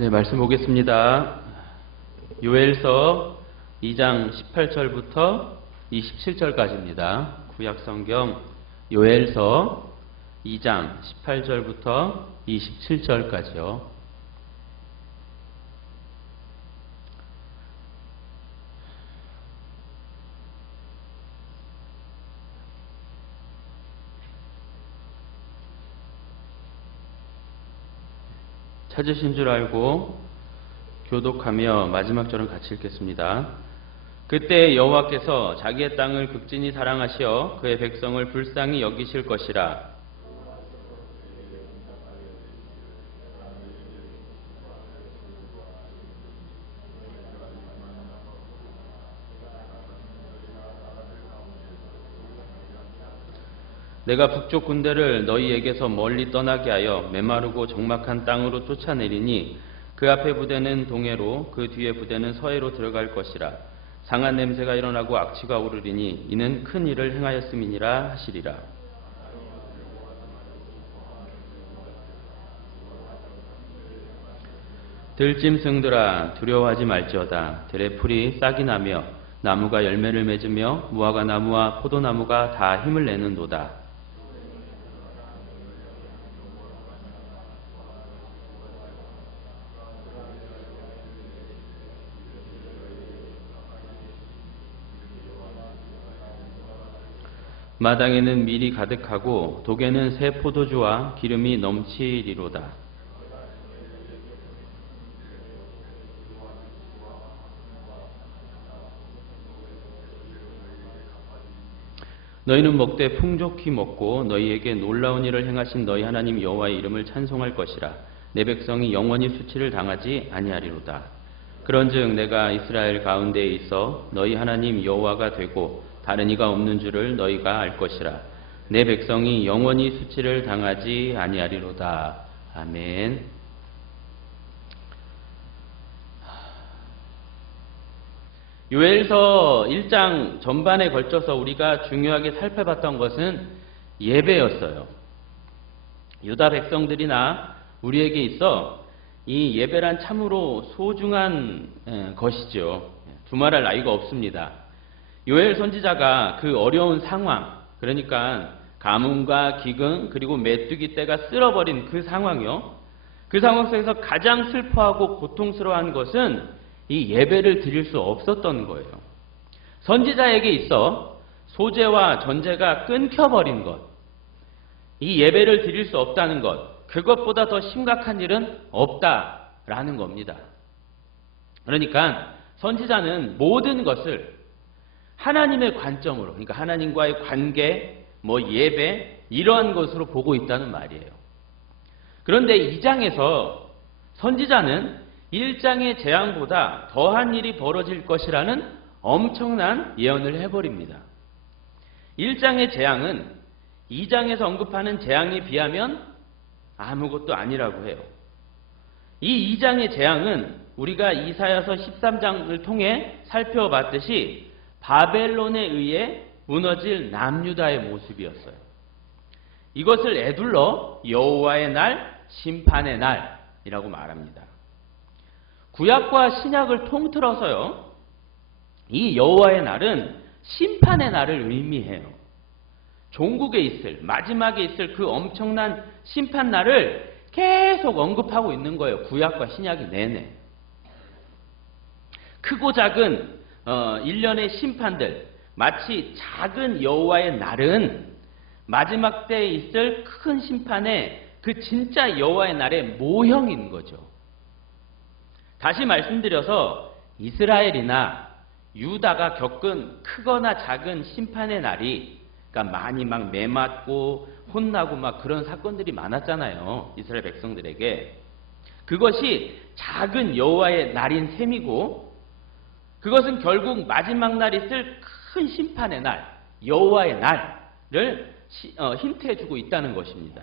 네, 말씀 보겠습니다. 요엘서 2장 18절부터 27절까지입니다. 구약성경 요엘서 2장 18절부터 27절까지요. 찾으신 줄 알고 교독하며 마지막 절은 같이 읽겠습니다. 그때 여호와께서 자기의 땅을 극진히 사랑하시어 그의 백성을 불쌍히 여기실 것이라. 내가 북쪽 군대를 너희에게서 멀리 떠나게 하여 메마르고 적막한 땅으로 쫓아내리니 그 앞에 부대는 동해로 그 뒤에 부대는 서해로 들어갈 것이라. 상한 냄새가 일어나고 악취가 오르리니 이는 큰 일을 행하였음이니라 하시리라. 들짐승들아 두려워하지 말지어다. 들의 풀이 싹이 나며 나무가 열매를 맺으며 무화과 나무와 포도나무가 다 힘을 내는도다. 마당에는 밀이 가득하고 독에는 새 포도주와 기름이 넘치리로다. 너희는 먹되 풍족히 먹고 너희에게 놀라운 일을 행하신 너희 하나님 여호와의 이름을 찬송할 것이라. 내 백성이 영원히 수치를 당하지 아니하리로다. 그런즉 내가 이스라엘 가운데에 있어 너희 하나님 여호와가 되고 다른 이가 없는 줄을 너희가 알 것이라. 내 백성이 영원히 수치를 당하지 아니하리로다. 아멘. 요엘서 1장 전반에 걸쳐서 우리가 중요하게 살펴봤던 것은 예배였어요. 유다 백성들이나 우리에게 있어 이 예배란 참으로 소중한 것이죠. 두말할 나위가 없습니다. 요엘 선지자가 그 어려운 상황, 그러니까 가뭄과 기근 그리고 메뚜기 떼가 쓸어버린 그 상황이요. 그 상황 속에서 가장 슬퍼하고 고통스러워한 것은 이 예배를 드릴 수 없었던 거예요. 선지자에게 있어 소재와 전제가 끊겨버린 것, 이 예배를 드릴 수 없다는 것, 그것보다 더 심각한 일은 없다라는 겁니다. 그러니까 선지자는 모든 것을 하나님의 관점으로, 그러니까 하나님과의 관계, 예배, 이러한 것으로 보고 있다는 말이에요. 그런데 2장에서 선지자는 1장의 재앙보다 더한 일이 벌어질 것이라는 엄청난 예언을 해버립니다. 1장의 재앙은 2장에서 언급하는 재앙에 비하면 아무것도 아니라고 해요. 이 2장의 재앙은 우리가 이사야서 13장을 통해 살펴봤듯이 바벨론에 의해 무너질 남유다의 모습이었어요. 이것을 에둘러 여호와의 날, 심판의 날이라고 말합니다. 구약과 신약을 통틀어서요, 이 여호와의 날은 심판의 날을 의미해요. 종국에 있을, 마지막에 있을 그 엄청난 심판 날을 계속 언급하고 있는 거예요. 구약과 신약이 내내. 크고 작은 일련의 심판들, 마치 작은 여호와의 날은 마지막 때에 있을 큰 심판의 그 진짜 여호와의 날의 모형인 거죠. 다시 말씀드려서 이스라엘이나 유다가 겪은 크거나 작은 심판의 날이, 그러니까 많이 막 매맞고 혼나고 막 그런 사건들이 많았잖아요. 이스라엘 백성들에게. 그것이 작은 여호와의 날인 셈이고, 그것은 결국 마지막 날 있을 큰 심판의 날, 여호와의 날을 힌트해주고 있다는 것입니다.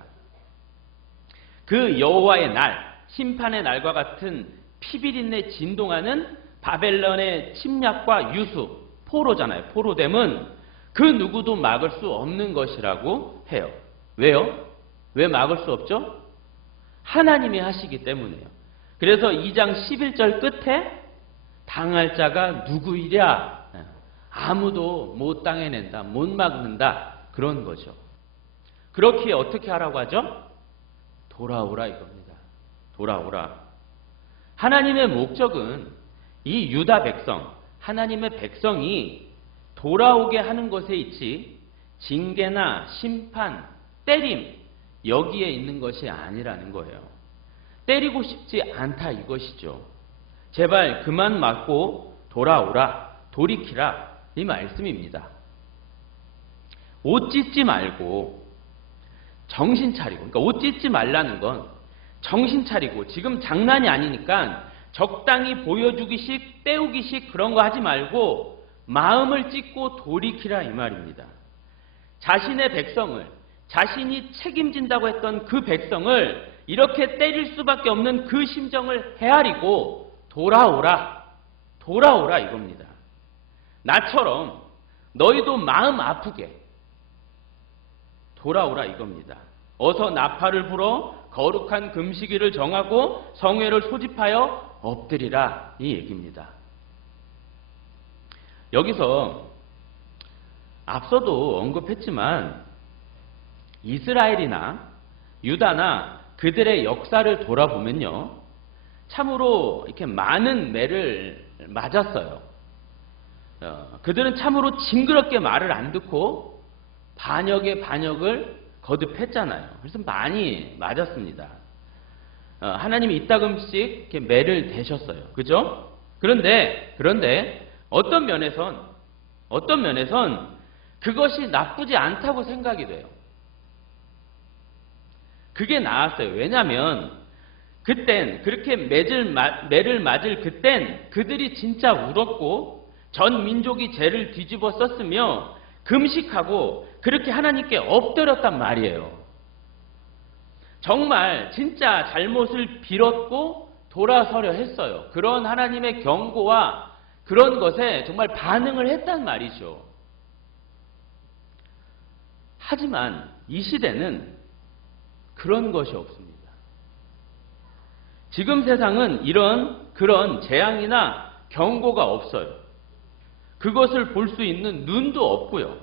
그 여호와의 날, 심판의 날과 같은 피비린내 진동하는 바벨론의 침략과 유수, 포로잖아요. 포로됨은 그 누구도 막을 수 없는 것이라고 해요. 왜요? 왜 막을 수 없죠? 하나님이 하시기 때문에요. 그래서 2장 11절 끝에 당할 자가 누구이랴? 아무도 못 당해낸다, 못 막는다, 그런 거죠. 그렇기에 어떻게 하라고 하죠? 돌아오라 이겁니다. 돌아오라. 하나님의 목적은 이 유다 백성, 하나님의 백성이 돌아오게 하는 것에 있지 징계나 심판, 때림 여기에 있는 것이 아니라는 거예요. 때리고 싶지 않다 이것이죠. 제발 그만 맞고 돌아오라, 돌이키라 이 말씀입니다. 옷 찢지 말고 정신 차리고, 그러니까 옷 찢지 말라는 건 정신 차리고 지금 장난이 아니니까 적당히 보여주기식, 때우기식 그런 거 하지 말고 마음을 찢고 돌이키라 이 말입니다. 자신의 백성을, 자신이 책임진다고 했던 그 백성을 이렇게 때릴 수밖에 없는 그 심정을 헤아리고 돌아오라, 돌아오라 이겁니다. 나처럼 너희도 마음 아프게 돌아오라 이겁니다. 어서 나팔을 불어 거룩한 금식일을 정하고 성회를 소집하여 엎드리라 이 얘기입니다. 여기서 앞서도 언급했지만 이스라엘이나 유다나 그들의 역사를 돌아보면요, 참으로 이렇게 많은 매를 맞았어요. 그들은 참으로 징그럽게 말을 안 듣고 반역의 반역을 거듭했잖아요. 그래서 많이 맞았습니다. 하나님이 이따금씩 이렇게 매를 대셨어요. 그죠? 그런데 어떤 면에선 그것이 나쁘지 않다고 생각이 돼요. 그게 나았어요. 왜냐하면 그땐 그렇게 매를 맞을 그땐 그들이 진짜 울었고 전 민족이 죄를 뒤집어 썼으며 금식하고 그렇게 하나님께 엎드렸단 말이에요. 정말 진짜 잘못을 빌었고 돌아서려 했어요. 그런 하나님의 경고와 그런 것에 정말 반응을 했단 말이죠. 하지만 이 시대는 그런 것이 없습니다. 지금 세상은 그런 재앙이나 경고가 없어요. 그것을 볼 수 있는 눈도 없고요.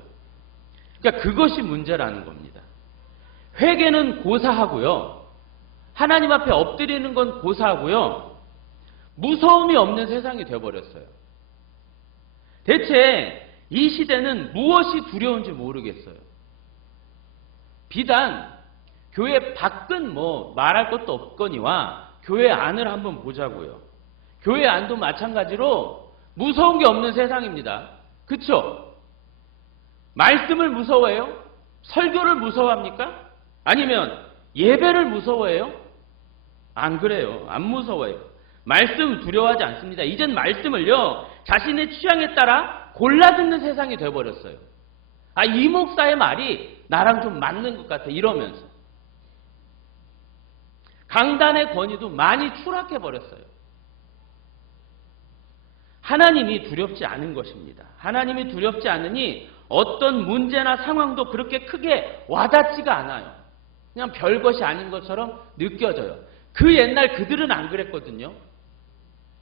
그러니까 그것이 문제라는 겁니다. 회개는 고사하고요. 하나님 앞에 엎드리는 건 고사하고요. 무서움이 없는 세상이 되어버렸어요. 대체 이 시대는 무엇이 두려운지 모르겠어요. 비단 교회 밖은 말할 것도 없거니와 교회 안을 한번 보자고요. 교회 안도 마찬가지로 무서운 게 없는 세상입니다. 그쵸? 말씀을 무서워해요? 설교를 무서워합니까? 아니면 예배를 무서워해요? 안 그래요. 안 무서워해요. 말씀 두려워하지 않습니다. 이젠 말씀을요, 자신의 취향에 따라 골라 듣는 세상이 되어버렸어요. 이 목사의 말이 나랑 좀 맞는 것 같아 이러면서. 강단의 권위도 많이 추락해버렸어요. 하나님이 두렵지 않은 것입니다. 하나님이 두렵지 않으니 어떤 문제나 상황도 그렇게 크게 와닿지가 않아요. 그냥 별것이 아닌 것처럼 느껴져요. 그 옛날 그들은 안 그랬거든요.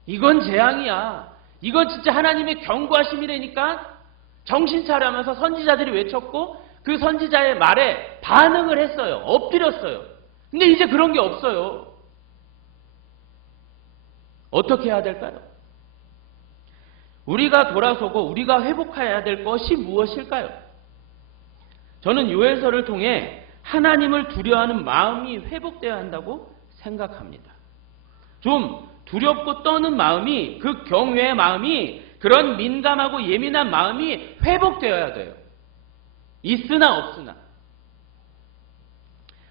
이건 재앙이야. 이건 진짜 하나님의 경고하심이라니까 정신 차려하면서 선지자들이 외쳤고 그 선지자의 말에 반응을 했어요. 엎드렸어요. 근데 이제 그런 게 없어요. 어떻게 해야 될까요? 우리가 돌아서고 우리가 회복해야 될 것이 무엇일까요? 저는 요엘서를 통해 하나님을 두려워하는 마음이 회복되어야 한다고 생각합니다. 좀 두렵고 떠는 마음이, 그 경외의 마음이, 그런 민감하고 예민한 마음이 회복되어야 돼요. 있으나 없으나.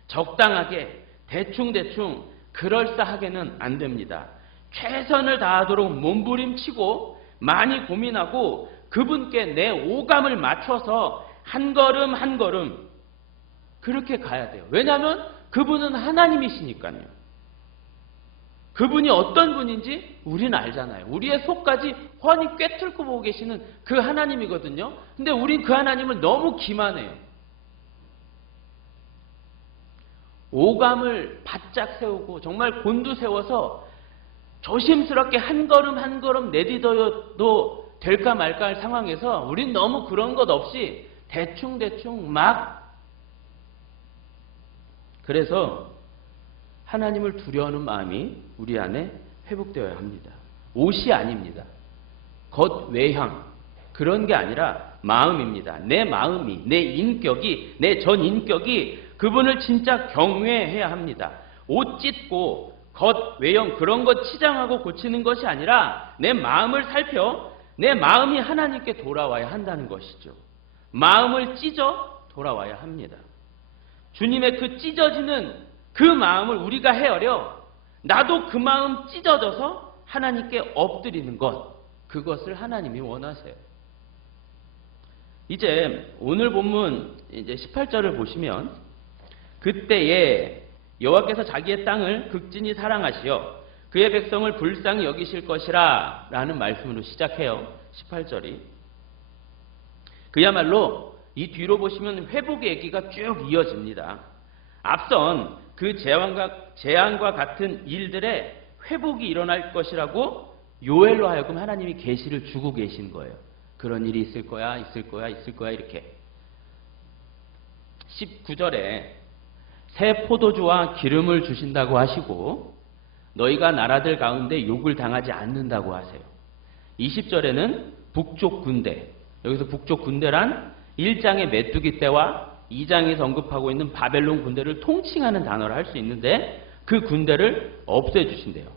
적당하게 대충 그럴싸하게는 안 됩니다. 최선을 다하도록 몸부림치고 많이 고민하고 그분께 내 오감을 맞춰서 한 걸음 한 걸음 그렇게 가야 돼요. 왜냐하면 그분은 하나님이시니까요. 그분이 어떤 분인지 우리는 알잖아요. 우리의 속까지 훤히 꿰뚫고 보고 계시는 그 하나님이거든요. 근데 우린 그 하나님을 너무 기만해요. 오감을 바짝 세우고 정말 곤두세워서 조심스럽게 한 걸음 한 걸음 내딛어도 될까 말까 할 상황에서 우린 너무 그런 것 없이 대충대충 막, 그래서 하나님을 두려워하는 마음이 우리 안에 회복되어야 합니다. 옷이 아닙니다. 겉 외향 그런 게 아니라 마음입니다. 내 마음이, 내 인격이, 내 전 인격이 그분을 진짜 경외해야 합니다. 옷 찢고 겉 외형 그런 것 치장하고 고치는 것이 아니라 내 마음을 살펴 내 마음이 하나님께 돌아와야 한다는 것이죠. 마음을 찢어 돌아와야 합니다. 주님의 그 찢어지는 그 마음을 우리가 헤아려 나도 그 마음 찢어져서 하나님께 엎드리는 것, 그것을 하나님이 원하세요. 이제 오늘 본문 이제 18절을 보시면 그때에 여호와께서 자기의 땅을 극진히 사랑하시어 그의 백성을 불쌍히 여기실 것이라 라는 말씀으로 시작해요. 18절이. 그야말로 이 뒤로 보시면 회복의 얘기가 쭉 이어집니다. 앞선 그 재앙과 같은 일들의 회복이 일어날 것이라고 요엘로 하여금 하나님이 계시를 주고 계신 거예요. 그런 일이 있을 거야, 있을 거야, 있을 거야 이렇게. 19절에 새 포도주와 기름을 주신다고 하시고 너희가 나라들 가운데 욕을 당하지 않는다고 하세요. 20절에는 북쪽 군대, 여기서 북쪽 군대란 1장의 메뚜기 떼와 2장에서 언급하고 있는 바벨론 군대를 통칭하는 단어를 할 수 있는데 그 군대를 없애주신대요.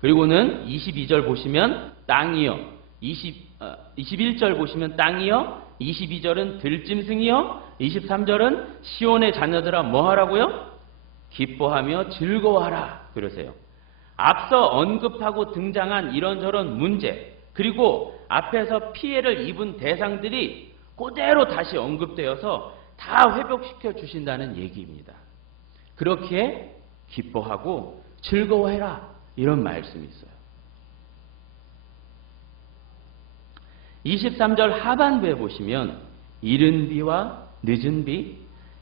그리고는 22절 보시면 땅이여, 21절 보시면 땅이여, 22절은 들짐승이여, 23절은 시온의 자녀들아 뭐하라고요? 기뻐하며 즐거워하라 그러세요. 앞서 언급하고 등장한 이런저런 문제, 그리고 앞에서 피해를 입은 대상들이 그대로 다시 언급되어서 다 회복시켜 주신다는 얘기입니다. 그렇게 기뻐하고 즐거워해라 이런 말씀이 있어요. 23절 하반부에 보시면 이른 비와 늦은 비,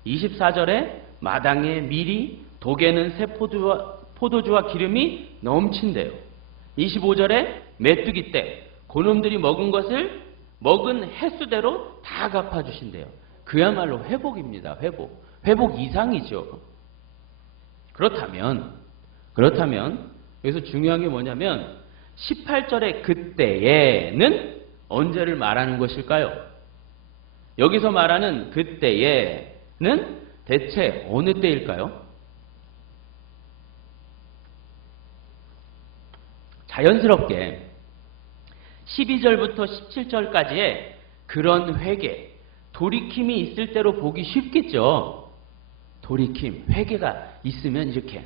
24절에 마당에 밀이, 독에는 새 포도주와 기름이 넘친대요. 25절에 메뚜기 떼, 그놈들이 먹은 것을 먹은 횟수대로 다 갚아주신대요. 그야말로 회복입니다. 회복 이상이죠. 그렇다면 여기서 중요한 게 뭐냐면 18절의 그때에는 언제를 말하는 것일까요? 여기서 말하는 그때에는 대체 어느 때일까요? 자연스럽게 12절부터 17절까지의 그런 회개, 돌이킴이 있을 대로 보기 쉽겠죠. 돌이킴, 회개가 있으면 이렇게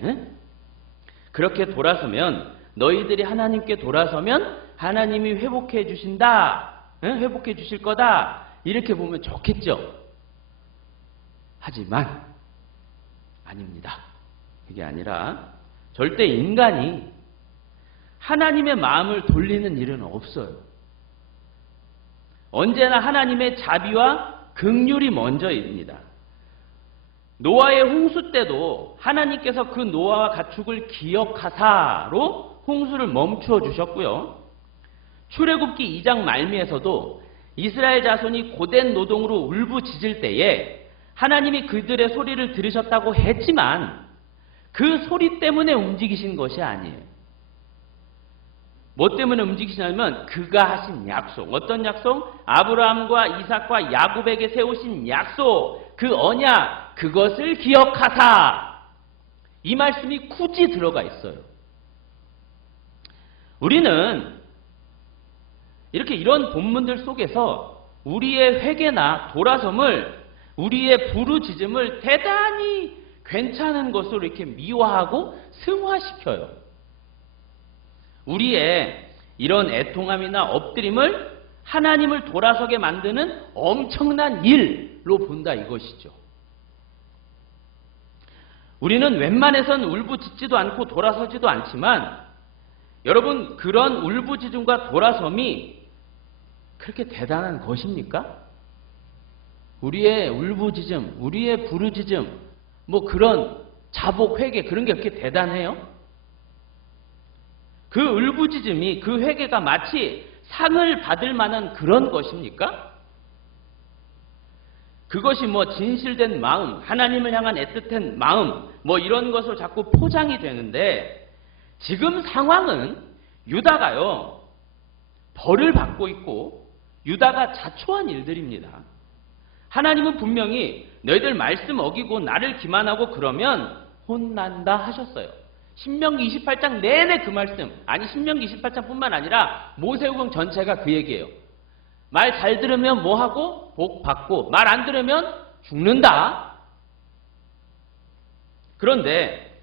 그렇게 돌아서면 너희들이 하나님께 돌아서면 하나님이 회복해 주신다, 회복해 주실 거다 이렇게 보면 좋겠죠. 하지만 아닙니다. 그게 아니라 절대 인간이 하나님의 마음을 돌리는 일은 없어요. 언제나 하나님의 자비와 긍휼이 먼저입니다. 노아의 홍수 때도 하나님께서 그 노아와 가축을 기억하사로 홍수를 멈추어 주셨고요. 출애굽기 2장 말미에서도 이스라엘 자손이 고된 노동으로 울부짖을 때에 하나님이 그들의 소리를 들으셨다고 했지만 그 소리 때문에 움직이신 것이 아니에요. 뭐 때문에 움직이시냐면 그가 하신 약속, 어떤 약속? 아브라함과 이삭과 야곱에게 세우신 약속, 그 언약, 그것을 기억하사. 이 말씀이 굳이 들어가 있어요. 우리는 이렇게 이런 본문들 속에서 우리의 회개나 돌아섬을, 우리의 부르짖음을 대단히 괜찮은 것으로 이렇게 미화하고 승화시켜요. 우리의 이런 애통함이나 엎드림을 하나님을 돌아서게 만드는 엄청난 일로 본다 이것이죠. 우리는 웬만해선 울부짖지도 않고 돌아서지도 않지만 여러분 그런 울부짖음과 돌아섬이 그렇게 대단한 것입니까? 우리의 울부짖음, 우리의 부르짖음, 뭐 그런 자복, 회개 그런 게 그렇게 대단해요? 그 울부짖음이, 그 회개가 마치 상을 받을 만한 그런 것입니까? 그것이 뭐 진실된 마음, 하나님을 향한 애틋한 마음, 뭐 이런 것으로 자꾸 포장이 되는데, 지금 상황은 유다가요, 벌을 받고 있고 유다가 자초한 일들입니다. 하나님은 분명히 너희들 말씀 어기고 나를 기만하고 그러면 혼난다 하셨어요. 신명기 28장 내내 그 말씀, 아니 신명기 28장뿐만 아니라 모세오경 전체가 그 얘기예요. 말 잘 들으면 뭐하고? 복 받고, 말 안 들으면 죽는다. 그런데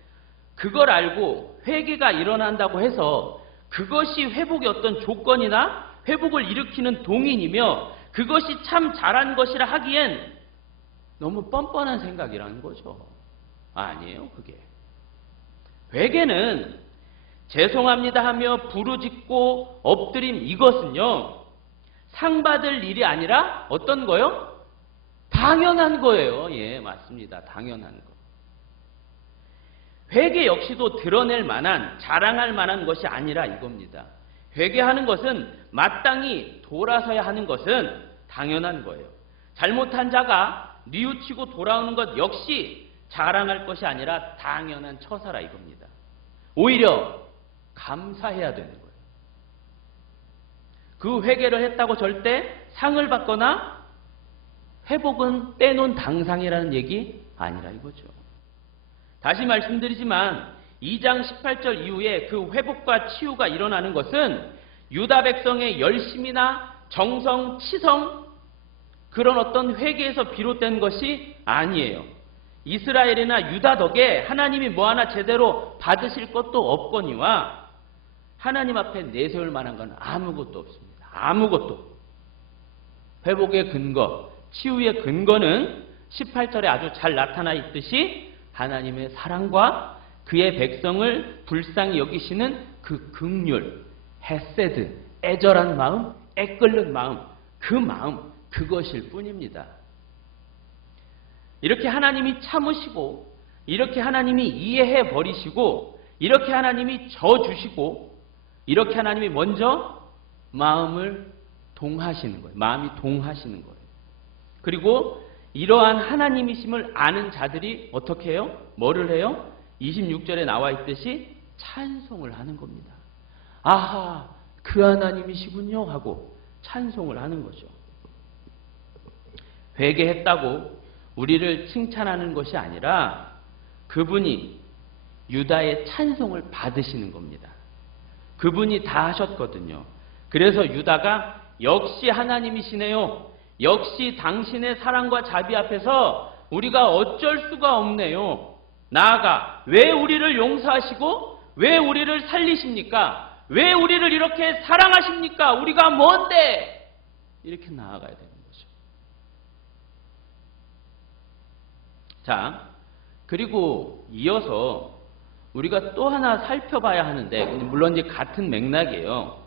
그걸 알고 회개가 일어난다고 해서 그것이 회복의 어떤 조건이나 회복을 일으키는 동인이며 그것이 참 잘한 것이라 하기엔 너무 뻔뻔한 생각이라는 거죠. 아니에요, 그게. 회개는 죄송합니다 하며 부르짖고 엎드림, 이것은요, 상 받을 일이 아니라 어떤 거요? 당연한 거예요. 예, 맞습니다. 당연한 거. 회개 역시도 드러낼 만한, 자랑할 만한 것이 아니라 이겁니다. 회개하는 것은 마땅히 돌아서야 하는 것은 당연한 거예요. 잘못한 자가 뉘우치고 돌아오는 것 역시 자랑할 것이 아니라 당연한 처사라 이겁니다. 오히려 감사해야 되는 거예요. 그 회개를 했다고 절대 상을 받거나 회복은 떼놓은 당상이라는 얘기 아니라 이거죠. 다시 말씀드리지만 2장 18절 이후에 그 회복과 치유가 일어나는 것은 유다 백성의 열심이나 정성, 치성, 그런 어떤 회개에서 비롯된 것이 아니에요. 이스라엘이나 유다 덕에 하나님이 뭐 하나 제대로 받으실 것도 없거니와 하나님 앞에 내세울 만한 건 아무것도 없습니다. 아무것도. 회복의 근거, 치유의 근거는 18절에 아주 잘 나타나 있듯이 하나님의 사랑과 그의 백성을 불쌍히 여기시는 그 긍휼, 헤세드, 애절한 마음, 애끓는 마음, 그 마음, 그것일 뿐입니다. 이렇게 하나님이 참으시고, 이렇게 하나님이 이해해 버리시고, 이렇게 하나님이 져주시고, 이렇게 하나님이 먼저 마음을 동하시는 거예요. 마음이 동하시는 거예요. 그리고 이러한 하나님이심을 아는 자들이 어떻게 해요? 뭐를 해요? 26절에 나와 있듯이 찬송을 하는 겁니다. 아하, 그 하나님이시군요 하고 찬송을 하는 거죠. 회개했다고 우리를 칭찬하는 것이 아니라 그분이 유다의 찬송을 받으시는 겁니다. 그분이 다 하셨거든요. 그래서 유다가 역시 하나님이시네요. 역시 당신의 사랑과 자비 앞에서 우리가 어쩔 수가 없네요. 나아가 왜 우리를 용서하시고 왜 우리를 살리십니까? 왜 우리를 이렇게 사랑하십니까? 우리가 뭔데? 이렇게 나아가야 되는 거죠. 자, 그리고 이어서 우리가 또 하나 살펴봐야 하는데, 물론 이제 같은 맥락이에요.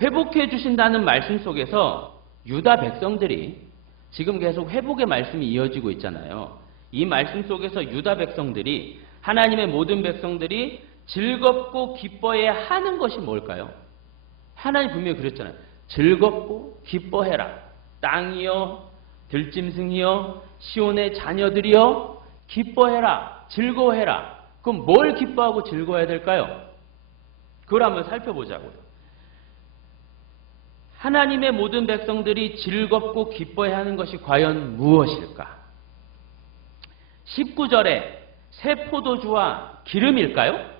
회복해 주신다는 말씀 속에서 유다 백성들이 지금 계속 회복의 말씀이 이어지고 있잖아요. 이 말씀 속에서 유다 백성들이, 하나님의 모든 백성들이 즐겁고 기뻐해야 하는 것이 뭘까요? 하나님 분명히 그랬잖아요. 즐겁고 기뻐해라. 땅이여, 들짐승이여, 시온의 자녀들이여, 기뻐해라, 즐거워해라. 그럼 뭘 기뻐하고 즐거워해야 될까요? 그걸 한번 살펴보자고요. 하나님의 모든 백성들이 즐겁고 기뻐해야 하는 것이 과연 무엇일까? 19절에 새 포도주와 기름일까요?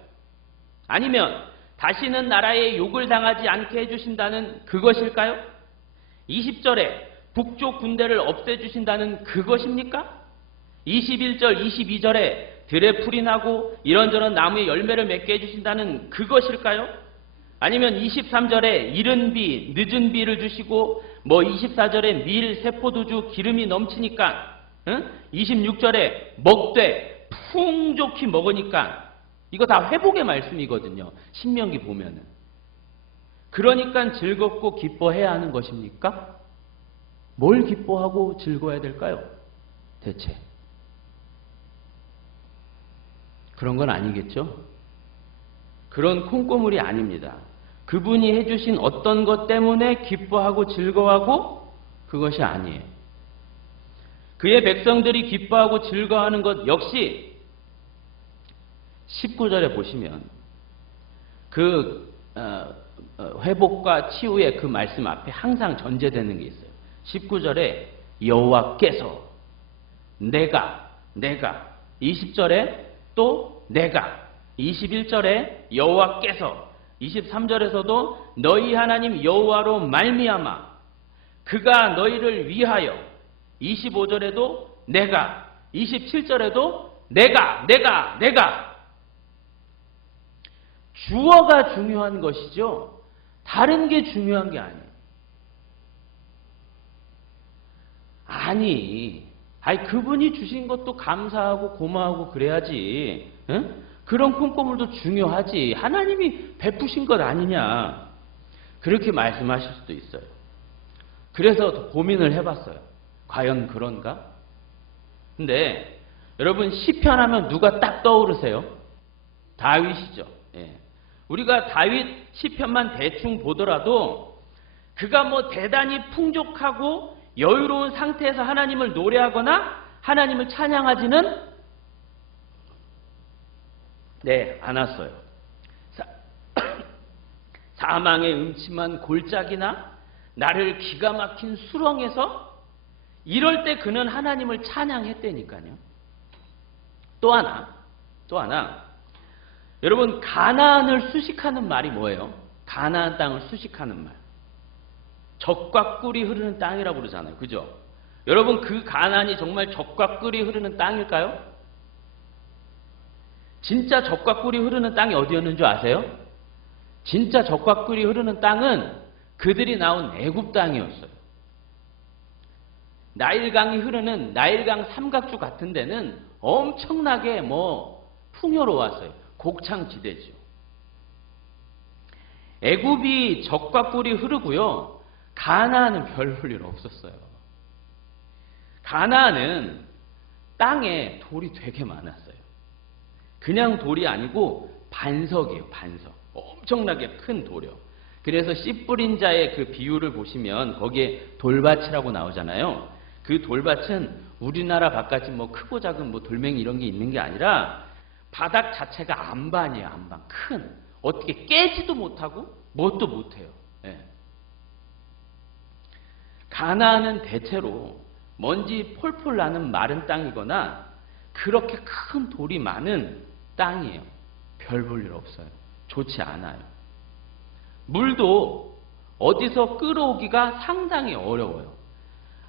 아니면 다시는 나라에 욕을 당하지 않게 해주신다는 그것일까요? 20절에 북쪽 군대를 없애주신다는 그것입니까? 21절, 22절에 들에 풀이 나고 이런저런 나무에 열매를 맺게 해주신다는 그것일까요? 아니면 23절에 이른 비, 늦은 비를 주시고 24절에 밀, 세포도주, 기름이 넘치니까 26절에 먹되 풍족히 먹으니까 이거 다 회복의 말씀이거든요. 신명기 보면은. 그러니까 즐겁고 기뻐해야 하는 것입니까? 뭘 기뻐하고 즐거워야 될까요? 대체. 그런 건 아니겠죠? 그런 콩고물이 아닙니다. 그분이 해주신 어떤 것 때문에 기뻐하고 즐거워하고 그것이 아니에요. 그의 백성들이 기뻐하고 즐거워하는 것 역시 19절에 보시면 그 회복과 치유의 그 말씀 앞에 항상 전제되는 게 있어요. 19절에 여호와께서 내가 20절에 또 내가 21절에 여호와께서 23절에서도 너희 하나님 여호와로 말미암아 그가 너희를 위하여 25절에도 내가 27절에도 내가 주어가 중요한 것이죠. 다른 게 중요한 게 아니에요. 아니 그분이 주신 것도 감사하고 고마워하고 그래야지. 응? 그런 콩고물도 중요하지. 하나님이 베푸신 것 아니냐. 그렇게 말씀하실 수도 있어요. 그래서 고민을 해봤어요. 과연 그런가? 근데 여러분 시편 하면 누가 딱 떠오르세요? 다윗이죠. 예. 우리가 다윗 시편만 대충 보더라도 그가 뭐 대단히 풍족하고 여유로운 상태에서 하나님을 노래하거나 하나님을 찬양하지는 않았어요. 사망의 음침한 골짜기나 나를 기가 막힌 수렁에서 이럴 때 그는 하나님을 찬양했다니까요. 또 하나 여러분 가나안을 수식하는 말이 뭐예요? 가나안 땅을 수식하는 말. 젖과 꿀이 흐르는 땅이라고 그러잖아요. 그죠? 여러분 그 가나안이 정말 젖과 꿀이 흐르는 땅일까요? 진짜 젖과 꿀이 흐르는 땅이 어디였는 줄 아세요? 진짜 젖과 꿀이 흐르는 땅은 그들이 나온 애굽 땅이었어요. 나일강이 흐르는 나일강 삼각주 같은 데는 엄청나게 풍요로웠어요. 곡창지대죠. 애굽이 젖과 꿀이 흐르고요. 가나안은 별 볼 일 없었어요. 가나안은 땅에 돌이 되게 많았어요. 그냥 돌이 아니고 반석이에요. 반석. 엄청나게 큰 돌이요. 그래서 씨 뿌린 자의 그 비유를 보시면 거기에 돌밭이라고 나오잖아요. 그 돌밭은 우리나라 바깥이 크고 작은 돌멩이 이런 게 있는 게 아니라 바닥 자체가 안반이에요. 안반. 큰. 어떻게 깨지도 못하고 뭣도 못해요. 예. 가나안은 대체로 먼지 폴폴 나는 마른 땅이거나 그렇게 큰 돌이 많은 땅이에요. 별 볼 일 없어요. 좋지 않아요. 물도 어디서 끌어오기가 상당히 어려워요.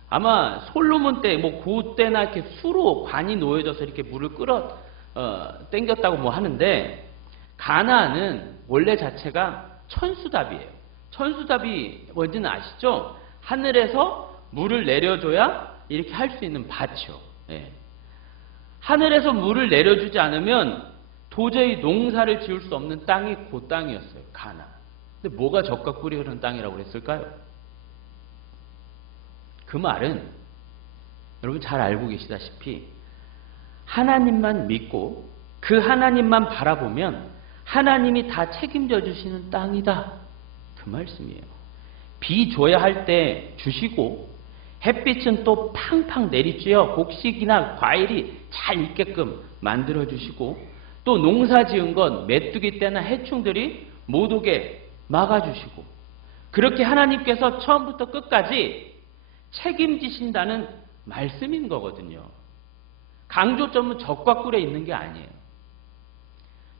아마 솔로몬 때, 그 때나 이렇게 수로 관이 놓여져서 이렇게 물을 땡겼다고 하는데, 가나안은 원래 자체가 천수답이에요. 천수답이 뭔지는 아시죠? 하늘에서 물을 내려줘야 이렇게 할 수 있는 밭이요. 예. 하늘에서 물을 내려주지 않으면 도저히 농사를 지을 수 없는 땅이 그 땅이었어요. 가나안. 근데 뭐가 젖과 꿀이 흐르는 땅이라고 그랬을까요? 그 말은 여러분 잘 알고 계시다시피 하나님만 믿고 그 하나님만 바라보면 하나님이 다 책임져 주시는 땅이다. 그 말씀이에요. 비 줘야 할 때 주시고 햇빛은 또 팡팡 내리쬐어 곡식이나 과일이 잘 익게끔 만들어 주시고 또 농사 지은 건 메뚜기 떼나 해충들이 못 오게 막아주시고 그렇게 하나님께서 처음부터 끝까지 책임지신다는 말씀인 거거든요. 강조점은 젖과 꿀에 있는 게 아니에요.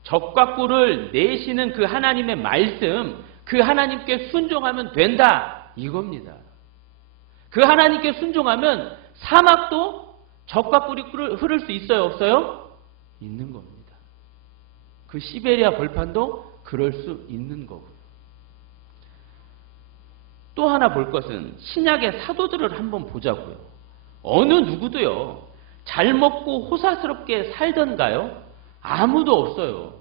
젖과 꿀을 내시는 그 하나님의 말씀, 그 하나님께 순종하면 된다 이겁니다. 그 하나님께 순종하면 사막도 젖과 꿀이 흐를 수 있어요? 없어요? 있는 겁니다. 그 시베리아 벌판도 그럴 수 있는 거고요. 또 하나 볼 것은 신약의 사도들을 한번 보자고요. 어느 누구도요. 잘 먹고 호사스럽게 살던가요? 아무도 없어요.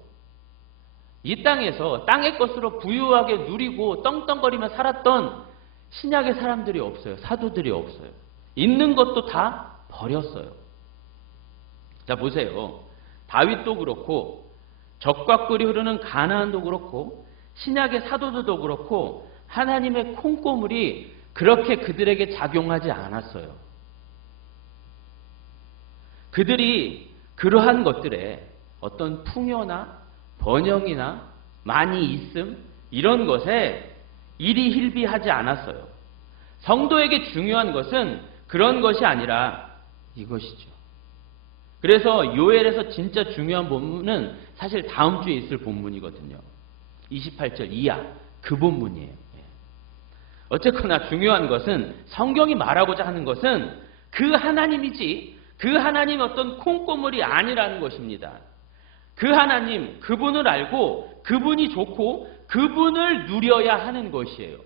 이 땅에서 땅의 것으로 부유하게 누리고 떵떵거리며 살았던 신약의 사람들이 없어요. 사도들이 없어요. 있는 것도 다 버렸어요. 자 보세요. 다윗도 그렇고 적과 꿀이 흐르는 가나안도 그렇고 신약의 사도들도 그렇고 하나님의 콩고물이 그렇게 그들에게 작용하지 않았어요. 그들이 그러한 것들에 어떤 풍요나 번영이나 많이 있음 이런 것에 일희일비하지 않았어요. 성도에게 중요한 것은 그런 것이 아니라 이것이죠. 그래서 요엘에서 진짜 중요한 본문은 사실 다음 주에 있을 본문이거든요. 28절 이하 그 본문이에요. 어쨌거나 중요한 것은 성경이 말하고자 하는 것은 그 하나님이지 그 하나님 어떤 콩고물이 아니라는 것입니다. 그 하나님, 그분을 알고 그분이 좋고 그분을 누려야 하는 것이에요.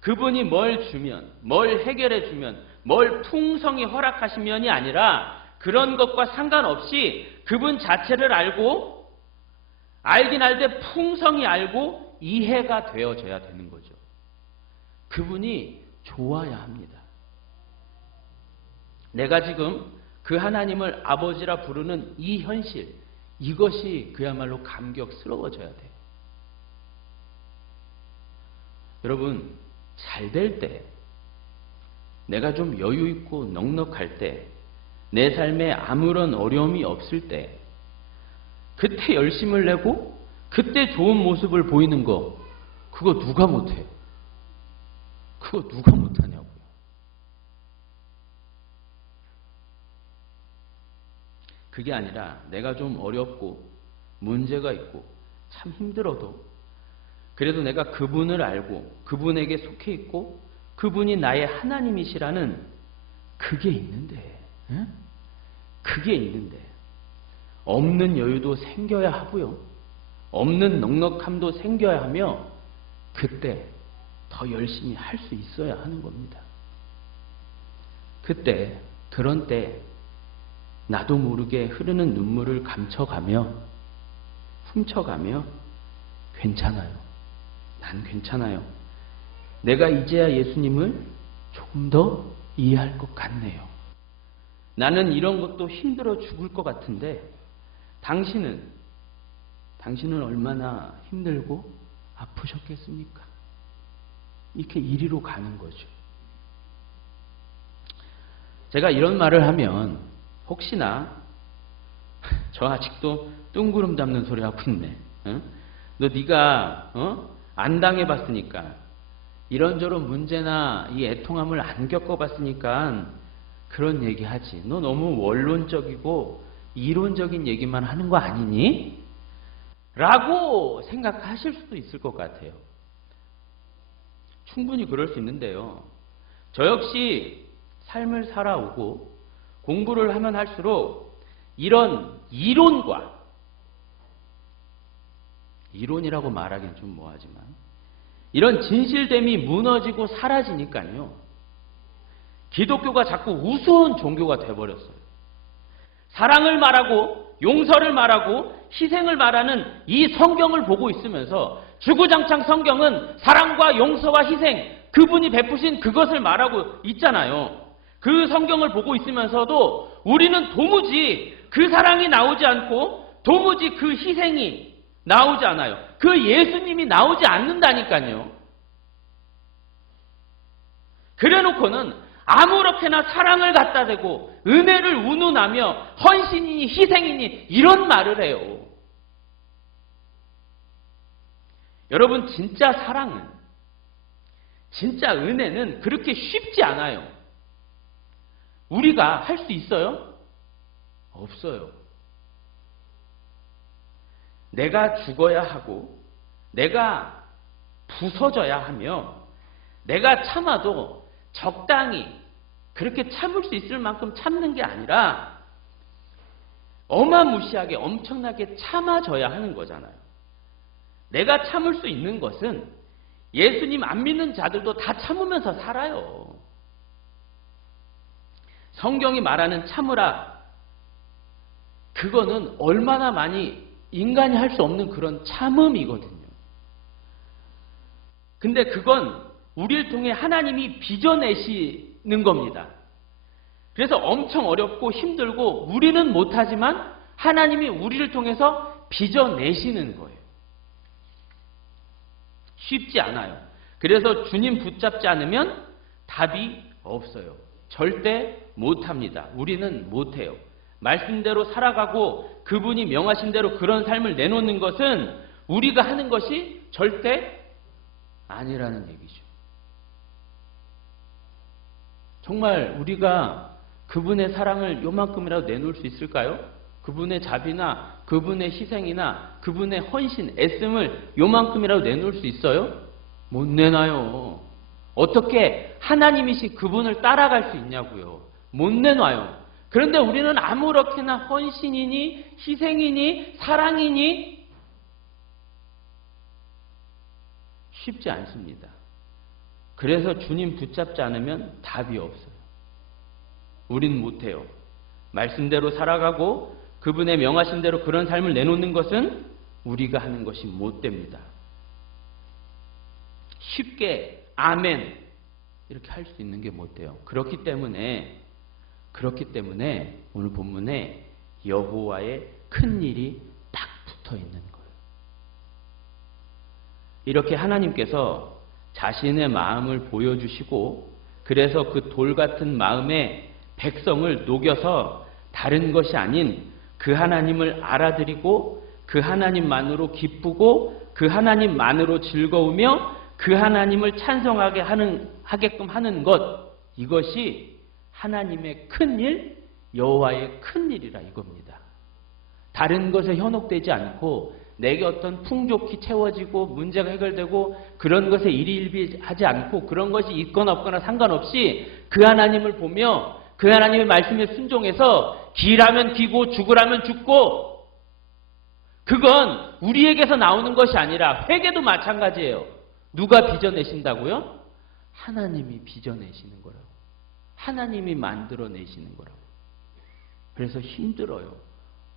그분이 뭘 주면, 뭘 해결해 주면, 뭘 풍성히 허락하시면이 아니라 그런 것과 상관없이 그분 자체를 알고 알긴 알되 풍성히 알고 이해가 되어져야 되는 거죠. 그분이 좋아야 합니다. 내가 지금 그 하나님을 아버지라 부르는 이 현실, 이것이 그야말로 감격스러워져야 돼요. 여러분, 잘 될 때, 내가 좀 여유 있고 넉넉할 때, 내 삶에 아무런 어려움이 없을 때, 그때 열심을 내고 그때 좋은 모습을 보이는 거, 그거 누가 못해요? 그거 누가 못하냐고요. 그게 아니라 내가 좀 어렵고 문제가 있고 참 힘들어도 그래도 내가 그분을 알고 그분에게 속해 있고 그분이 나의 하나님이시라는 그게 있는데, 그게 있는데 없는 여유도 생겨야 하고요. 없는 넉넉함도 생겨야 하며 그때 더 열심히 할 수 있어야 하는 겁니다. 그때 그런 때 나도 모르게 흐르는 눈물을 감춰가며 훔쳐가며 괜찮아요. 난 괜찮아요. 내가 이제야 예수님을 조금 더 이해할 것 같네요. 나는 이런 것도 힘들어 죽을 것 같은데 당신은 얼마나 힘들고 아프셨겠습니까? 이렇게 이리로 가는 거죠. 제가 이런 말을 하면 혹시나 저 아직도 뚱구름 잡는 소리 하고 있네. 너 네가 안 당해봤으니까 이런저런 문제나 이 애통함을 안 겪어봤으니까 그런 얘기하지. 너 너무 원론적이고 이론적인 얘기만 하는 거 아니니? 라고 생각하실 수도 있을 것 같아요. 충분히 그럴 수 있는데요. 저 역시 삶을 살아오고 공부를 하면 할수록 이런 이론이라고 말하기는 좀 뭐하지만 이런 진실됨이 무너지고 사라지니까요. 기독교가 자꾸 우스운 종교가 돼버렸어요. 사랑을 말하고 용서를 말하고 희생을 말하는 이 성경을 보고 있으면서 주구장창 성경은 사랑과 용서와 희생, 그분이 베푸신 그것을 말하고 있잖아요. 그 성경을 보고 있으면서도 우리는 도무지 그 사랑이 나오지 않고 도무지 그 희생이 나오지 않아요. 그 예수님이 나오지 않는다니까요. 그래놓고는 아무렇게나 사랑을 갖다 대고 은혜를 운운하며 헌신이니 희생이니 이런 말을 해요. 여러분, 진짜 사랑은, 진짜 은혜는 그렇게 쉽지 않아요. 우리가 할 수 있어요? 없어요. 내가 죽어야 하고 내가 부서져야 하며 내가 참아도 적당히 그렇게 참을 수 있을 만큼 참는 게 아니라 어마무시하게 엄청나게 참아져야 하는 거잖아요. 내가 참을 수 있는 것은 예수님 안 믿는 자들도 다 참으면서 살아요. 성경이 말하는 참으라, 그거는 얼마나 많이 인간이 할 수 없는 그런 참음이거든요. 근데 그건 우리를 통해 하나님이 빚어내시는 겁니다. 그래서 엄청 어렵고 힘들고 우리는 못하지만 하나님이 우리를 통해서 빚어내시는 거예요. 쉽지 않아요. 그래서 주님 붙잡지 않으면 답이 없어요. 절대 못합니다. 우리는 못해요. 말씀대로 살아가고 그분이 명하신 대로 그런 삶을 내놓는 것은 우리가 하는 것이 절대 아니라는 얘기죠. 정말 우리가 그분의 사랑을 요만큼이라도 내놓을 수 있을까요? 그분의 자비나 그분의 희생이나 그분의 헌신, 애씀을 요만큼이라도 내놓을 수 있어요? 못 내놔요. 어떻게 하나님이신 그분을 따라갈 수 있냐고요. 못 내놔요. 그런데 우리는 아무렇게나 헌신이니 희생이니 사랑이니 쉽지 않습니다. 그래서 주님 붙잡지 않으면 답이 없어요. 우린 못해요. 말씀대로 살아가고 그분의 명하신 대로 그런 삶을 내놓는 것은 우리가 하는 것이 못됩니다. 쉽게 아멘 이렇게 할 수 있는 게 못돼요. 그렇기 때문에 오늘 본문에 여호와의 큰 일이 딱 붙어 있는 거예요. 이렇게 하나님께서 자신의 마음을 보여주시고 그래서 그 돌 같은 마음에 백성을 녹여서 다른 것이 아닌 그 하나님을 알아들이고 그 하나님만으로 기쁘고 그 하나님만으로 즐거우며 그 하나님을 찬송하게 하게끔 하는 것, 이것이 하나님의 큰 일, 여호와의 큰 일이라 이겁니다. 다른 것에 현혹되지 않고 내게 어떤 풍족히 채워지고 문제가 해결되고 그런 것에 일희일비하지 않고 그런 것이 있거나 없거나 상관없이 그 하나님을 보며 그 하나님의 말씀에 순종해서 기라면 기고 죽으라면 죽고, 그건 우리에게서 나오는 것이 아니라 회개도 마찬가지예요. 누가 빚어내신다고요? 하나님이 빚어내시는 거라고. 하나님이 만들어내시는 거라고. 그래서 힘들어요.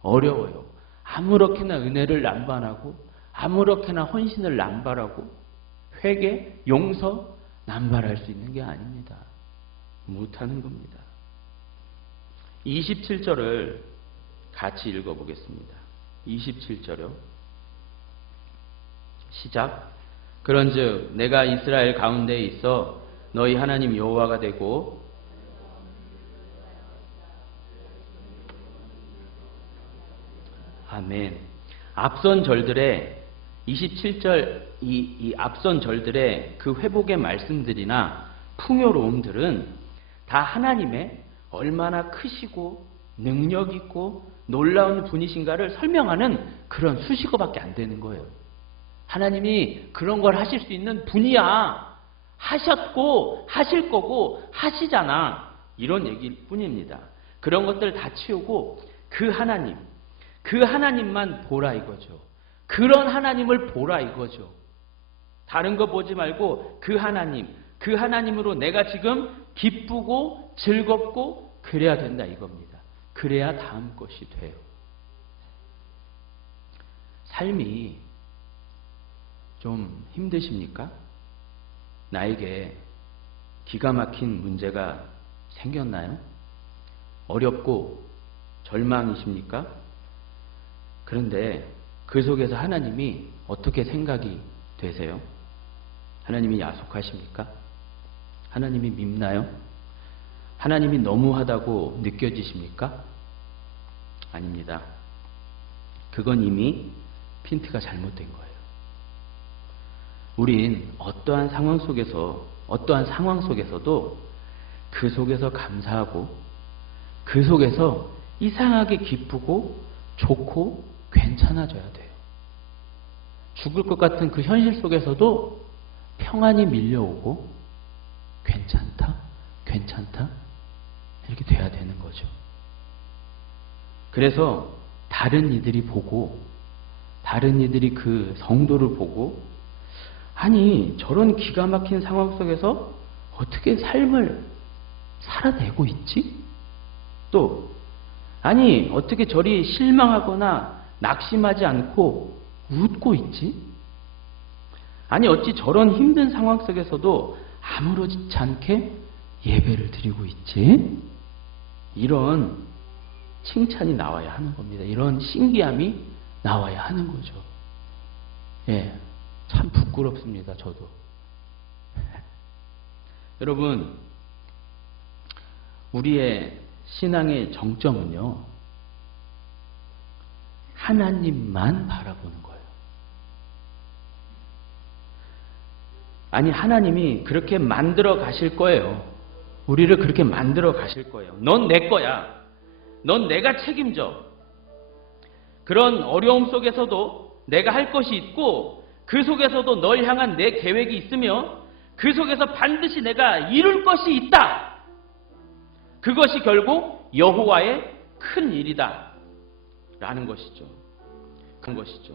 어려워요. 아무렇게나 은혜를 남발하고 아무렇게나 헌신을 남발하고 회개, 용서 남발할 수 있는 게 아닙니다. 못하는 겁니다. 27절을 같이 읽어보겠습니다. 27절요. 시작. 그런즉 내가 이스라엘 가운데에 있어 너희 하나님 여호와가 되고 아멘. 앞선 절들의 27절 이 앞선 절들의 그 회복의 말씀들이나 풍요로움들은 다 하나님의 얼마나 크시고 능력 있고 놀라운 분이신가를 설명하는 그런 수식어밖에 안 되는 거예요. 하나님이 그런 걸 하실 수 있는 분이야. 하셨고 하실 거고 하시잖아. 이런 얘기일 뿐입니다. 그런 것들 다 치우고 그 하나님만 보라 이거죠. 그런 하나님을 보라 이거죠. 다른 거 보지 말고 그 하나님으로 내가 지금 기쁘고 즐겁고 그래야 된다 이겁니다. 그래야 다음 것이 돼요. 삶이 좀 힘드십니까? 나에게 기가 막힌 문제가 생겼나요? 어렵고 절망이십니까? 그런데 그 속에서 하나님이 어떻게 생각이 되세요? 하나님이 야속하십니까? 하나님이 밉나요? 하나님이 너무하다고 느껴지십니까? 아닙니다. 그건 이미 핀트가 잘못된 거예요. 우린 어떠한 상황 속에서도 그 속에서 감사하고 그 속에서 이상하게 기쁘고 좋고 괜찮아져야 돼요. 죽을 것 같은 그 현실 속에서도 평안이 밀려오고 괜찮다 이렇게 돼야 되는 거죠. 그래서 다른 이들이 그 성도를 보고 아니 저런 기가 막힌 상황 속에서 어떻게 삶을 살아내고 있지? 또 아니 어떻게 저리 실망하거나 낙심하지 않고 웃고 있지? 아니 어찌 저런 힘든 상황 속에서도 아무렇지 않게 예배를 드리고 있지? 이런 칭찬이 나와야 하는 겁니다. 이런 신기함이 나와야 하는 거죠. 예, 참 부끄럽습니다. 저도. 여러분, 우리의 신앙의 정점은요, 하나님만 바라보는 거예요. 아니, 하나님이 그렇게 만들어 가실 거예요. 우리를 그렇게 만들어 가실 거예요. 넌 내 거야. 넌 내가 책임져. 그런 어려움 속에서도 내가 할 것이 있고, 그 속에서도 널 향한 내 계획이 있으며, 그 속에서 반드시 내가 이룰 것이 있다. 그것이 결국 여호와의 큰 일이다. 라는 것이죠. 큰 것이죠.